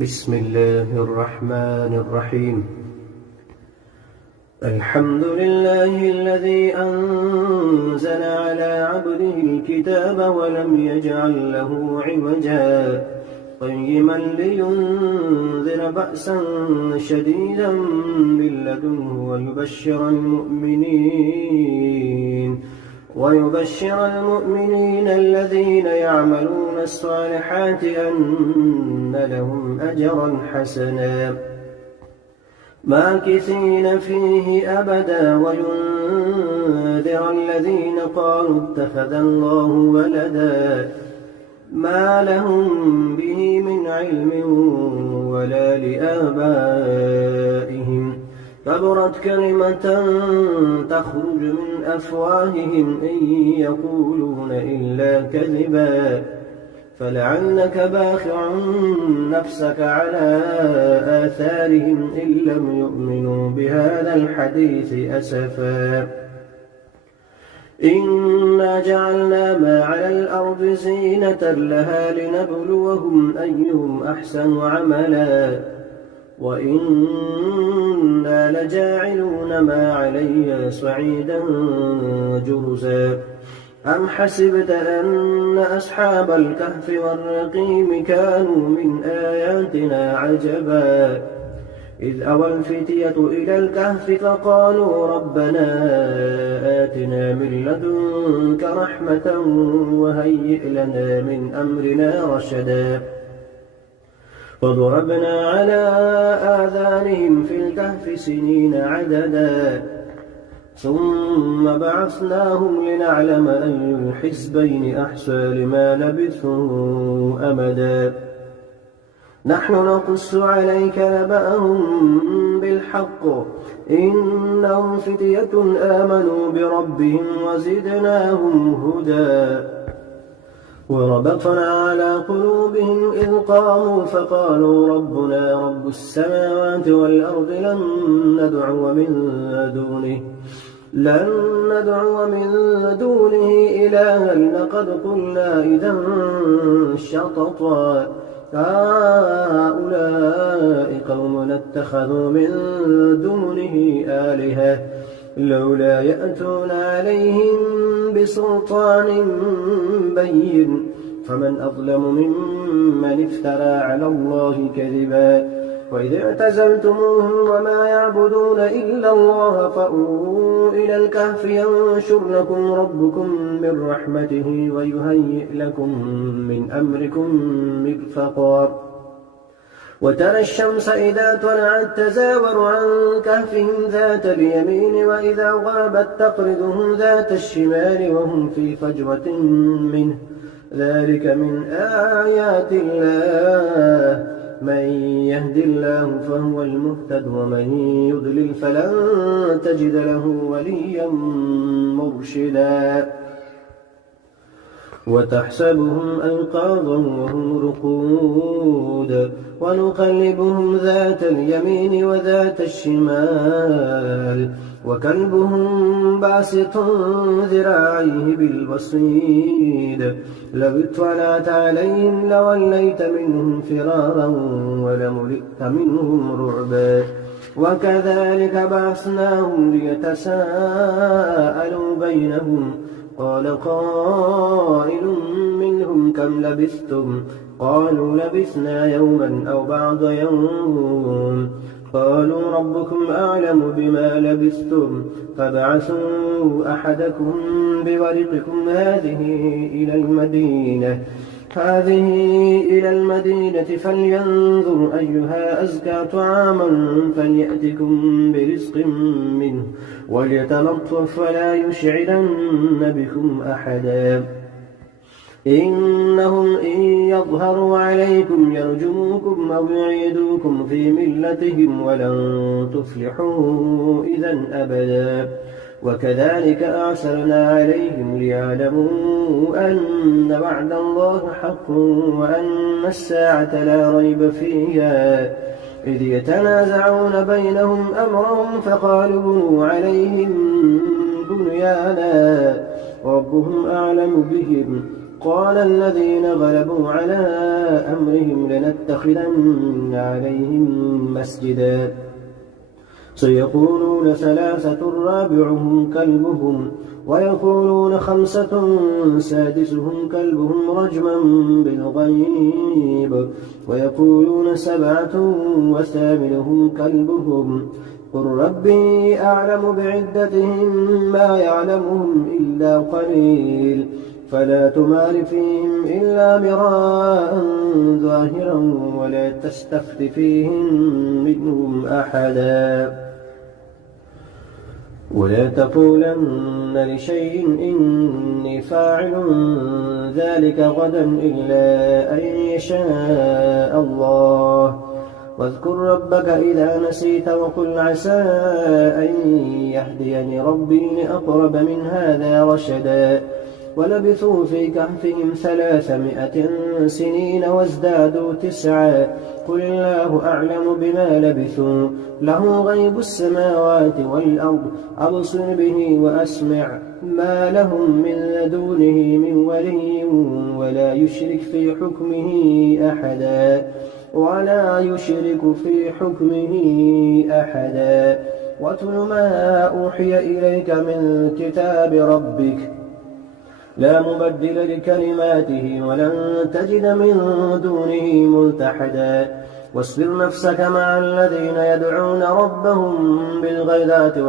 بسم الله الرحمن الرحيم. الحمد لله الذي أنزل على عبده الكتاب ولم يجعل له عوجا قيما لينذر بأسا شديدا من لدنه ويبشر المؤمنين الذين يعملون الصالحات أن لهم أجرا حسنا ماكثين فيه أبدا وينذر الذين قالوا اتخذ الله ولدا ما لهم به من علم ولا لآبائهم كبرت كلمة تخرج من أفواههم إن يقولون إلا كذبا فلعلك باخع نفسك على آثارهم إن لم يؤمنوا بهذا الحديث أسفا إنا جعلنا ما على الأرض زينة لها لنبلوهم أيهم أحسن عملا وإنا لجاعلون ما عليها صعيدا جرزا أم حسبت أن أصحاب الكهف والرقيم كانوا من آياتنا عجبا إذ أوى الفتية إلى الكهف فقالوا ربنا آتنا من لدنك رحمة وهيئ لنا من أمرنا رشدا فضربنا على آذانهم في الكهف سنين عددا ثم بعثناهم لنعلم أي الحزبين أحصى لما لبثوا أمدا نحن نقص عليك نبأهم بالحق إنهم فتية آمنوا بربهم وزدناهم هدى وربطنا على قلوبهم إذ قاموا فقالوا ربنا رب السماوات والأرض لن ندعو من دونه إلها لقد قلنا إذا شططا هؤلاء قوم اتخذوا من دونه آلهة لولا يأتون عليهم بسلطان بين فمن أظلم ممن افترى على الله كذبا وإذ اعتزلتموهم وما يعبدون إلا الله فأووا إلى الكهف ينشر لكم ربكم من رحمته ويهيئ لكم من أمركم مرفقا وترى الشمس إذا طلعت تزاور عن كهفهم ذات اليمين وإذا غابت تقرضهم ذات الشمال وهم في فجوة منه ذلك من آيات الله من يهد الله فهو المهتد ومن يضلل فلن تجد له وليا مرشدا وتحسبهم أيقاظا وهم رقود ونقلبهم ذات اليمين وذات الشمال وكلبهم باسط ذراعيه بالوصيد لو اطلعت عليهم لوليت منهم فرارا ولملئت منهم رعبا وكذلك بعثناهم ليتساءلوا بينهم قال قائل منهم كم لبثتم قالوا لبثنا يوما أو بعض يوم قالوا ربكم أعلم بما لبثتم فابعثوا أحدكم بورقكم هذه إلى المدينة فلينظر أيها أزكى طعاما فليأتكم برزق منه وليتلطف ولا يشعرن بكم أحدا إنهم إن يظهروا عليكم يرجموكم أو يعيدوكم في ملتهم ولن تفلحوا إذا أبدا وكذلك أعثرنا عليهم ليعلموا أن وعد الله حق وأن الساعة لا ريب فيها إذ يتنازعون بينهم أمرهم فقالوا بنوا عليهم بنيانا ربهم أعلم بهم قال الذين غلبوا على أمرهم لنتخذن عليهم مسجدا سيقولون ثلاثة رابعهم كلبهم ويقولون خمسة سادسهم كلبهم رجما بالغيب ويقولون سبعة وثامنهم كلبهم قل ربي أعلم بعدتهم ما يعلمهم إلا قليل فلا تمار فيهم إلا مراء ظاهرا ولا تستفت فيهم منهم أحدا ولا تقولن لشيء إني فاعل ذلك غدا إلا أن يشاء الله واذكر ربك إذا نسيت وقل عسى أن يهديني ربي لأقرب من هذا رشدا ولبثوا في كهفهم 300 سنين وازدادوا 9 قل الله أعلم بما لبثوا له غيب السماوات والأرض أبصر به وأسمع ما لهم من لدونه من ولي ولا يشرك في حكمه أحدا واتل ما أوحي إليك من كتاب ربك لا مبدل لكلماته ولن تجد من دونه ملتحدا واصبر نفسك مع الذين يدعون ربهم بالغداة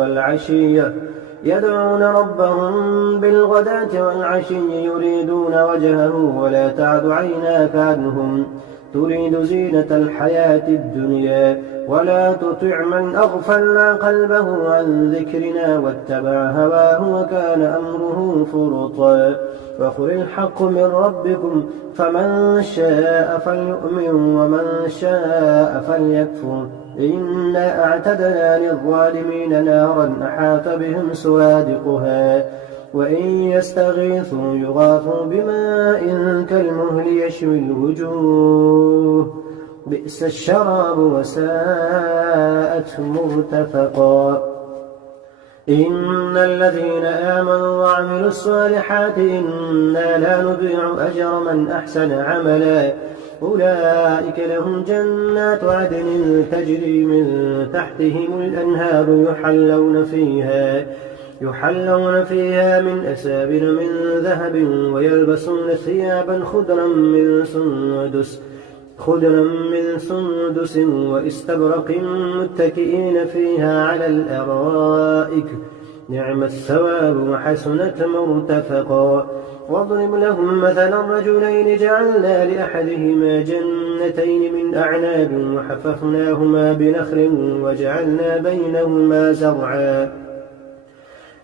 والعشي يريدون وجهه ولا تعد عيناك عنهم تريد زينة الحياة الدنيا ولا تطع من أغفلنا قلبه عن ذكرنا واتبع هواه وكان أمره فرطا وقل الحق من ربكم فمن شاء فليؤمن ومن شاء فليكفر إنا أعتدنا للظالمين نارا أحاط بهم سرادقها وإن يستغيثوا يغاثوا بماء كالمهل يشوي الوجوه بئس الشراب وساءت مرتفقا إن الذين آمنوا وعملوا الصالحات إنا لا نضيع أجر من أحسن عملا أولئك لهم جنات عدن تجري من تحتهم الأنهار يحلون فيها من أسابر من ذهب ويلبسون ثيابا خضرا من سندس واستبرق متكئين فيها على الأرائك نعم الثواب وحسنت مرتفقا واضرب لهم مثلا رجلين جعلنا لأحدهما جنتين من أعناب وحففناهما بنخل وجعلنا بينهما زرعا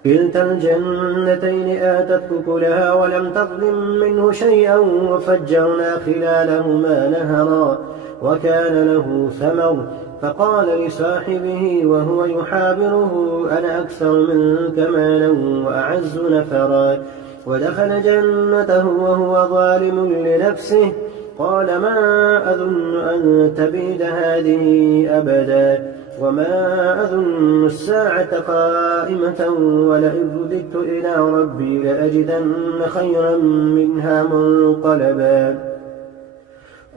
كلتا الجنتين آتت أكلها ولم تظلم منه شيئا وفجرنا خلالهما نهرا وكان له ثمر فقال لصاحبه وهو يحاوره أنا أكثر منك مالا وأعز نفرا ودخل جنته وهو ظالم لنفسه قال ما أظن أن تبيد هذه أبدا وما أظن الساعة قائمة ولئن رددت إلى ربي لأجدن خيرا منها منقلبا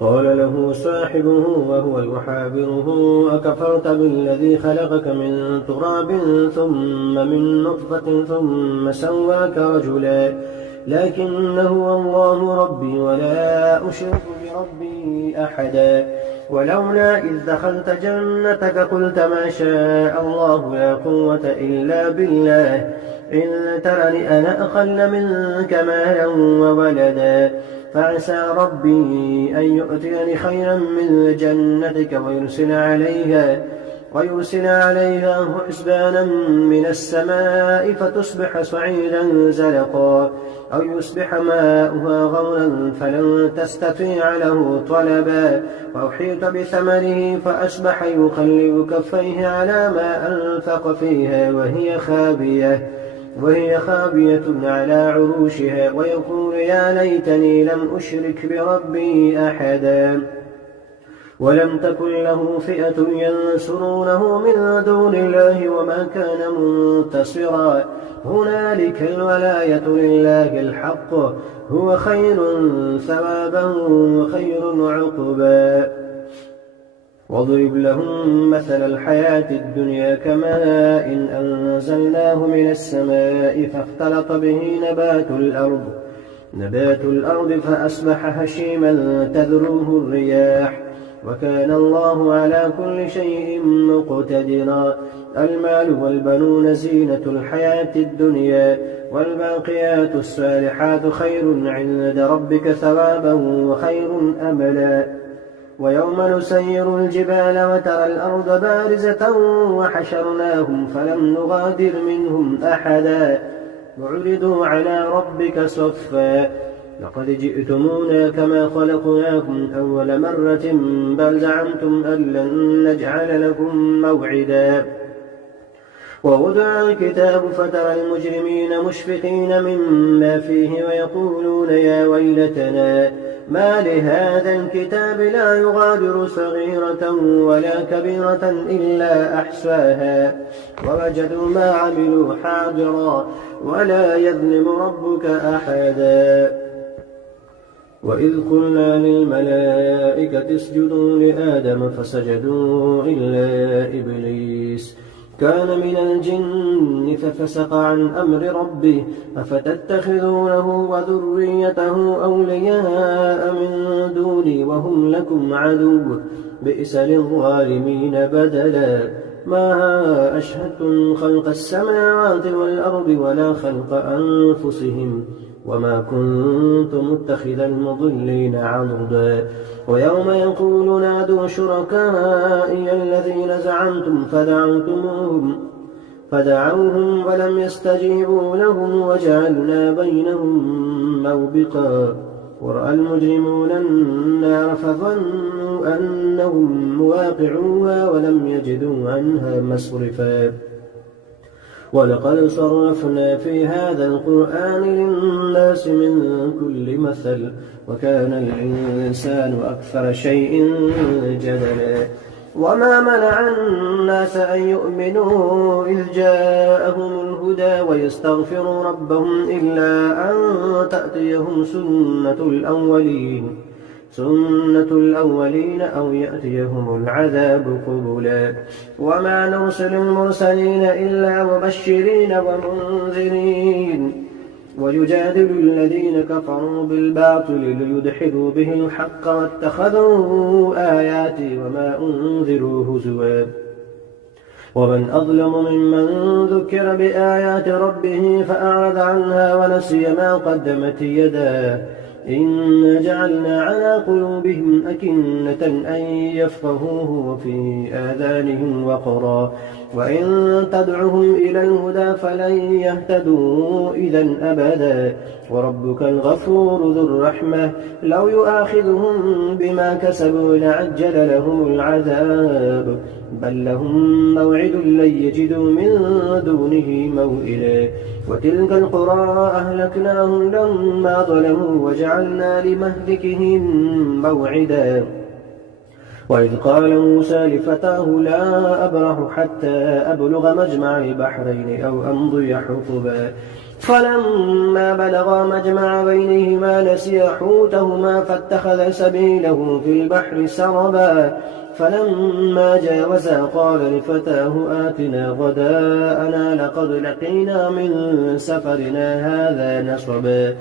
قال له صاحبه وهو يحاوره أكفرت بالذي خلقك من تراب ثم من نطفة ثم سواك رجلا لكن هو الله ربي ولا أشرك بربي أحدا ولولا إذ دخلت جنتك قلت ما شاء الله لا قوة إلا بالله إن ترني أنا أقل منك مالا وولدا فعسى ربي أن يؤتيني خيرا من جنتك ويرسل عليها حسبانا من السماء فتصبح صعيدا زلقا أو يصبح ماؤها غورا فلن تستطيع له طلبا وأحيط بثمره فأصبح يقلب كفيه على ما أنفق فيها وهي خابية على عروشها ويقول يا ليتني لم أشرك بربي أحدا ولم تكن له فئة ينصرونه من دون الله وما كان منتصرا هنالك الولاية لله الحق هو خير ثوابا وخير عقبا واضرب لهم مثل الحياة الدنيا كماء إن أنزلناه من السماء فاختلط به نبات الأرض فأصبح هشيما تذروه الرياح وكان الله على كل شيء مقتدرا المال والبنون زينة الحياة الدنيا والباقيات الصالحات خير عند ربك ثوابا وخير أملا ويوم نسير الجبال وترى الأرض بارزة وحشرناهم فلم نغادر منهم أحدا وعرضوا على ربك صفا لقد جئتمونا كما خلقناكم أول مرة بل زعمتم أن لن نجعل لكم موعدا ووضع الكتاب فترى المجرمين مشفقين مما فيه ويقولون يا ويلتنا ما لهذا الكتاب لا يغادر صغيرة ولا كبيرة إلا أحصاها ووجدوا ما عملوا حاضرا ولا يظلم ربك أحدا وإذ قلنا للملائكة اسجدوا لآدم فسجدوا إلا إبليس كان من الجن ففسق عن أمر ربه أفتتخذونه وذريته أولياء من دوني وهم لكم عدو بئس للظالمين بدلا ما أشهدتم خلق السماوات والأرض ولا خلق أنفسهم وما كنت متخذ المضلين عضدا ويوم يقول نادوا شركائي الذين زعمتم فدعوهم ولم يستجيبوا لهم وجعلنا بينهم موبقا ورأى المجرمون النار فظنوا أنهم مواقعوها ولم يجدوا عنها مصرفا ولقد صرفنا في هذا القرآن للناس من كل مثل وكان الإنسان أكثر شيء جدلا وما منع الناس أن يؤمنوا إذ جاءهم الهدى ويستغفروا ربهم إلا أن تأتيهم سنة الأولين أو يأتيهم العذاب قبلا وما نرسل المرسلين إلا مبشرين ومنذرين ويجادل الذين كفروا بالباطل ليدحضوا به الحق واتخذوا آياتي وما أنذروا هزوا ومن أظلم ممن ذكر بآيات ربه فأعرض عنها ونسي ما قدمت يداه إنا جعلنا على قلوبهم أكنة أن يفقهوه وفي آذانهم وقرا وإن تدعهم إلى الهدى فلن يهتدوا إذا أبدا وربك الغفور ذو الرحمة لو يؤاخذهم بما كسبوا لعجل لهم العذاب بل لهم موعد لن يجدوا من دونه موئلا وتلك القرى أهلكناهم لما ظلموا وجعلنا لمهلكهم موعدا وإذ قال موسى لفتاه لا أبرح حتى أبلغ مجمع البحرين أو أمضي حقبا فلما بلغا مجمع بينهما نسيا حوتهما فاتخذ سبيله في البحر سربا فلما جاوزا قال لفتاه آتنا غداءنا لقد لقينا من سفرنا هذا نصبا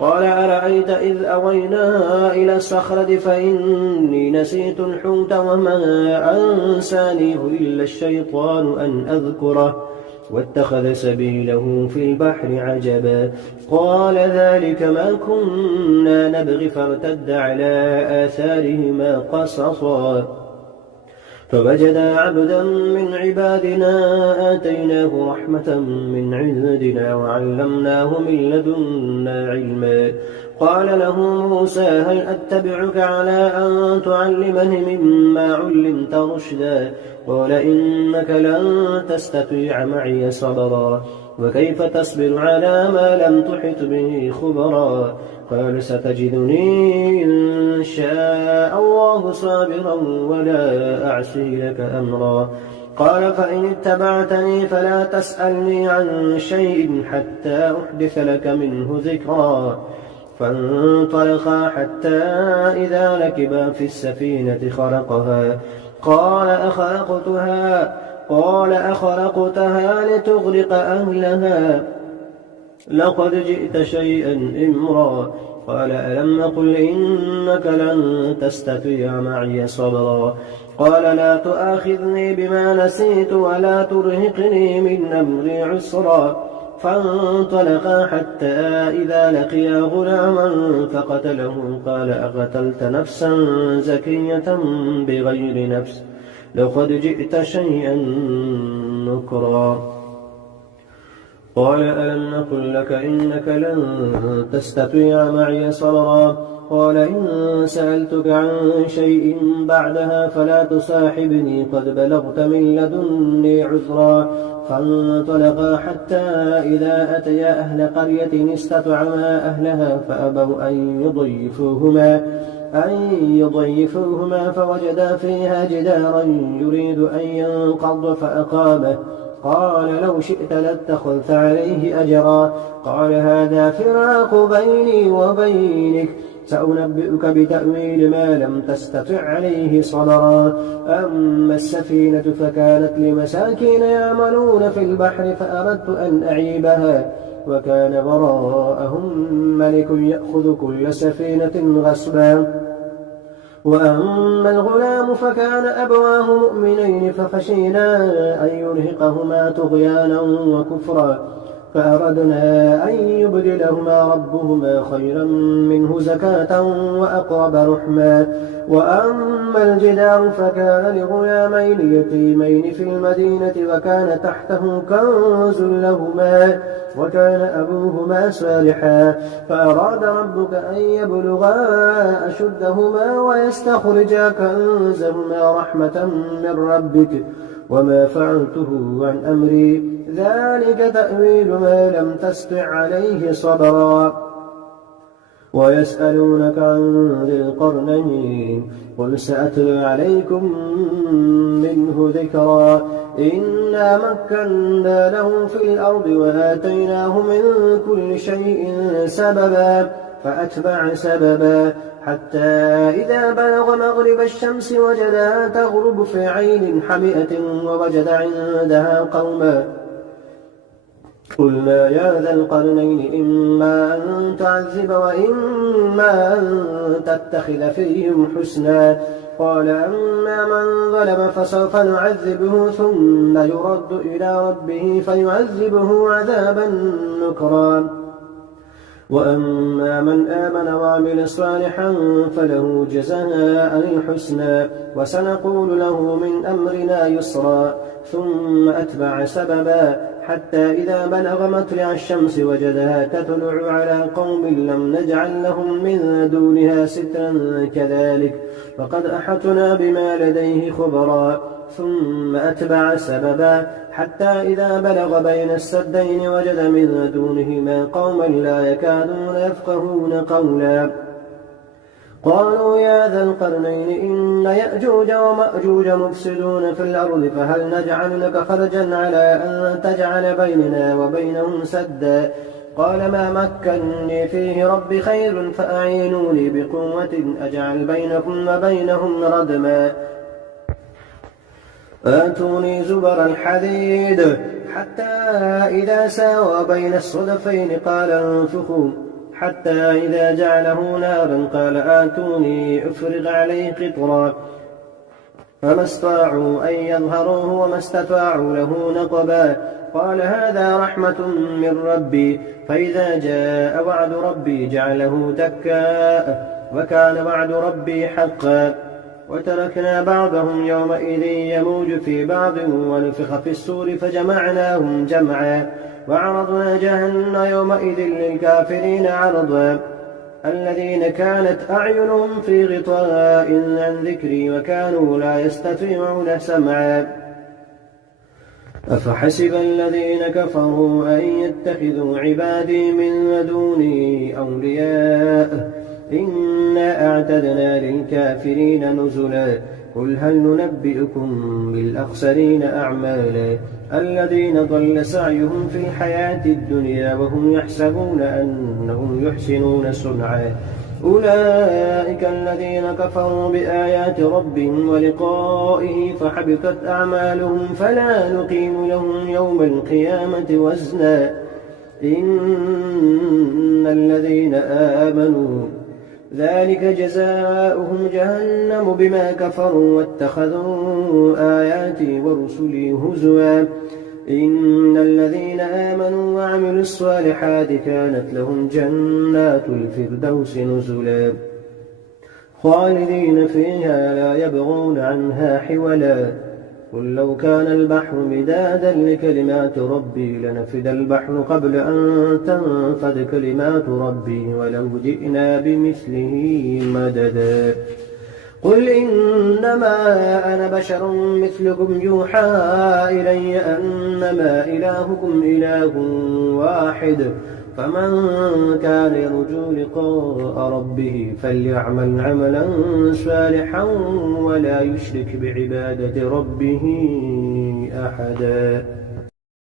قال أرأيت إذ أوينا إلى الصخرة فإني نسيت الحوت وما أنسانيه إلا الشيطان أن أذكره واتخذ سبيله في البحر عجبا قال ذلك ما كنا نبغي فارتد على آثارهما قصصا فوجدا عبدا من عبادنا آتيناه رحمة من عندنا وعلمناه من لدنا علما قال له موسى هل أتبعك على أن تعلمني مما علمت رشدا قال إنك لن تستطيع معي صبرا وكيف تصبر على ما لم تحط به خبرا قال ستجدني إن شاء الله صابرا ولا أعصي لك أمرا قال فإن اتبعتني فلا تسألني عن شيء حتى أحدث لك منه ذكرا فانطلقا حتى إذا ركبا في السفينة خرقها قال أخرقتها لتغرق أهلها لقد جئت شيئا إمرا قال ألم أقل إنك لن تستطيع معي صبرا قال لا تؤاخذني بما نسيت ولا ترهقني من أمري عسرا فانطلقا حتى إذا لقيا غلاما فقتله قال أقتلت نفسا زكية بغير نفس لقد جئت شيئا نكرا قال ألم نقل لك إنك لن تستطيع معي صبرا قال إن سألتك عن شيء بعدها فلا تصاحبني قد بلغت من لدني عذرا فانطلقا حتى إذا أتيا أهل قرية استطعما أهلها فأبوا أن يضيفوهما فوجدا فيها جدارا يريد أن ينقض فأقامه قال لو شئت لاتخذت عليه أجرا قال هذا فراق بيني وبينك سأنبئك بتأويل ما لم تستطع عليه صبرا أما السفينة فكانت لمساكين يعملون في البحر فأردت أن أعيبها وكان وراءهم ملك يأخذ كل سفينة غصبا وأما الغلام فكان أبواه مؤمنين فخشينا أن يرهقهما طغيانا وكفرا فأردنا أن يبدلهما ربهما خيرا منه زكاة وأقرب رحما وأما الجدار فكان لغلامين يتيمين في المدينة وكان تحته كنز لهما وكان أبوهما صالحا فأراد ربك أن يبلغا أشدهما ويستخرجا كنزهما رحمة من ربك وما فعلته عن أمري ذلك تأويل ما لم تستطع عليه صبرا ويسألونك عن ذي القرنين قل سأتلو عليكم منه ذكرا إنا مكنا له في الأرض وآتيناه من كل شيء سببا فأتبع سببا حتى إذا بلغ مغرب الشمس وجدها تغرب في عين حمئة ووجد عندها قوما قلنا يا ذا القرنين إما أن تعذب وإما أن تتخذ فيهم حسنا قال أما من ظلم فسوف نعذبه ثم يرد إلى ربه فيعذبه عذابا نكرا وأما من آمن وعمل صالحا فله جزاء الحسنى وسنقول له من أمرنا يسرا ثم أتبع سببا حتى إذا بلغ مطلع الشمس وجدها تطلع على قوم لم نجعل لهم من دونها سترا كذلك وقد أحطنا بما لديه خبرا ثم أتبع سببا حتى إذا بلغ بين السدين وجد من دونهما قوما لا يكادون يفقهون قولا قالوا يا ذا القرنين إن يأجوج ومأجوج مفسدون في الأرض فهل نجعل لك خرجا على أن تجعل بيننا وبينهم سدا قال ما مكنني فيه ربي خير فأعينوني بقوة أجعل بينكم وبينهم ردما آتوني زبر الحديد حتى إذا ساوى بين الصدفين قال انفخوا حتى إذا جعله نارا قال آتوني أفرغ عليه قطرا فما استطاعوا أن يظهروه وما استطاعوا له نقبا قال هذا رحمة من ربي فإذا جاء وعد ربي جعله دكاء وكان وعد ربي حقا وتركنا بعضهم يومئذ يموج في بعض ونفخ في السور فجمعناهم جمعا وعرضنا جهنم يومئذ للكافرين عرضا الذين كانت أعينهم في غطاء عن ذكري وكانوا لا يستطيعون سمعا أفحسب الذين كفروا أن يتخذوا عبادي من دوني أولياء إنا أعتدنا للكافرين نزلا قل هل ننبئكم بالأخسرين أعمالا الذين ضل سعيهم في الحياة الدنيا وهم يحسبون أنهم يحسنون صنعا أولئك الذين كفروا بآيات ربهم ولقائه فحبطت أعمالهم فلا نقيم لهم يوم القيامة وزنا إن الذين آمنوا ذلك جزاؤهم جهنم بما كفروا واتخذوا آياتي ورسلي هزوا إن الذين آمنوا وعملوا الصالحات كانت لهم جنات الفردوس نزلا خالدين فيها لا يبغون عنها حولا قل لو كان البحر مدادا لكلمات ربي لنفد البحر قبل أن تنفد كلمات ربي ولو جئنا بمثله مددا قل إنما أنا بشر مثلكم يوحى إلي أنما إلهكم إله واحد فمن كان يرجو لقاء ربه فليعمل عملا صالحا ولا يشرك بعبادة ربه أحدا.